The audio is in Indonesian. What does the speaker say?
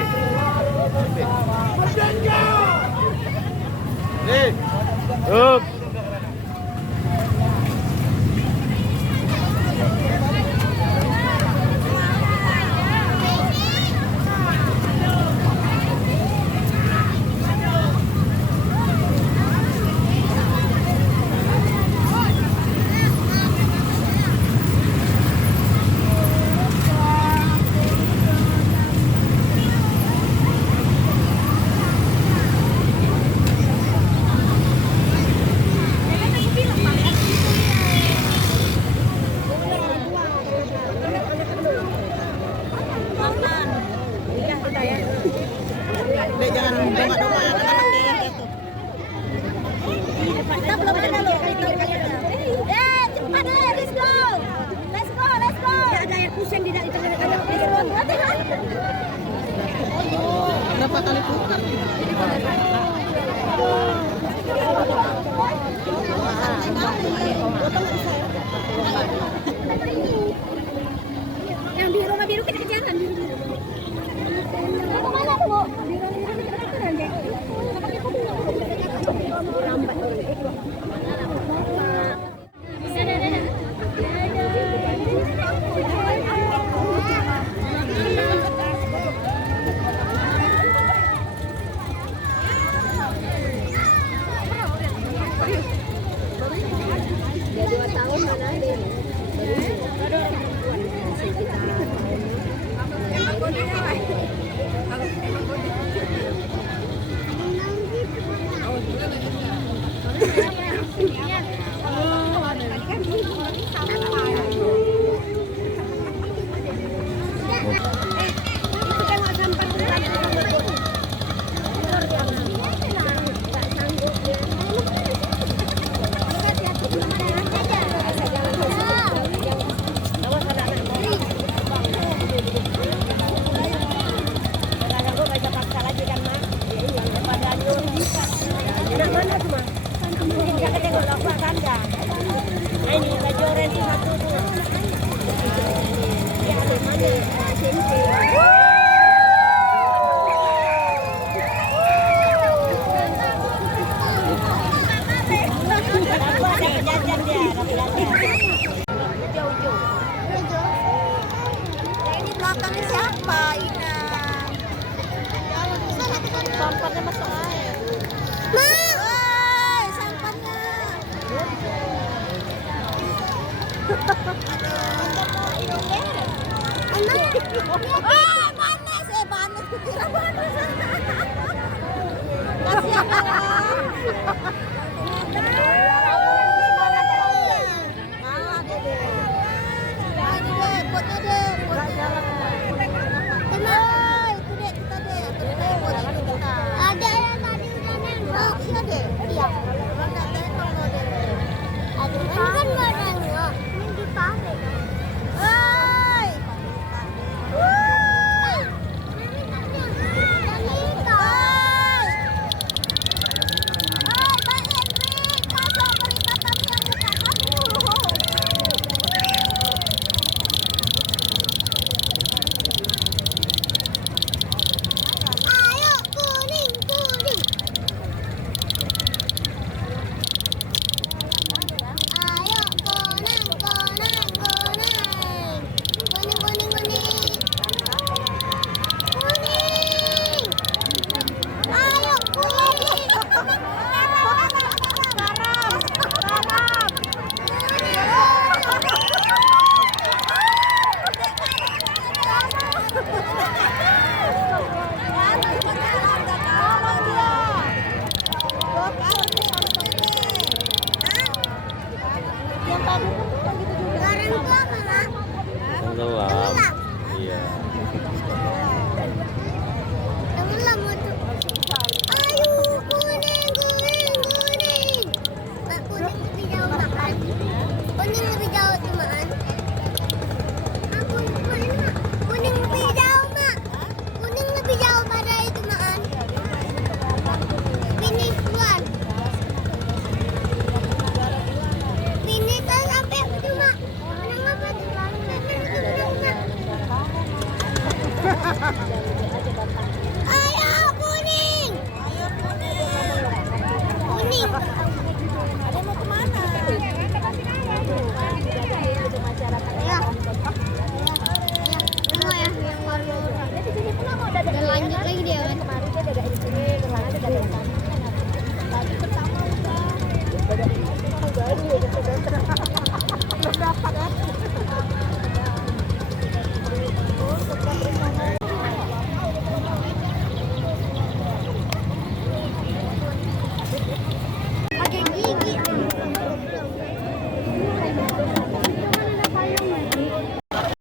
Dek. Nih. Up. Dek, jangan dongak-dongak anak-anak deh yang jatuh. Kita belum ada loh. Cepat deh, let's go. Let's go, let's go. Ada air pusing di dalam ada Berapa kali putar? Yang biru sama biru kita kejaran biru. Mau kemana tuh, Bu? Biru kita kejaran deh. Lambat. Dia 2 tahun mana dia? Ini lajoran di satu tuh. Ya, ada mana? Ini belakangnya siapa? Ina. Sampahnya masuk air. Sampahnya. Panas panas kira panas. Kasihan.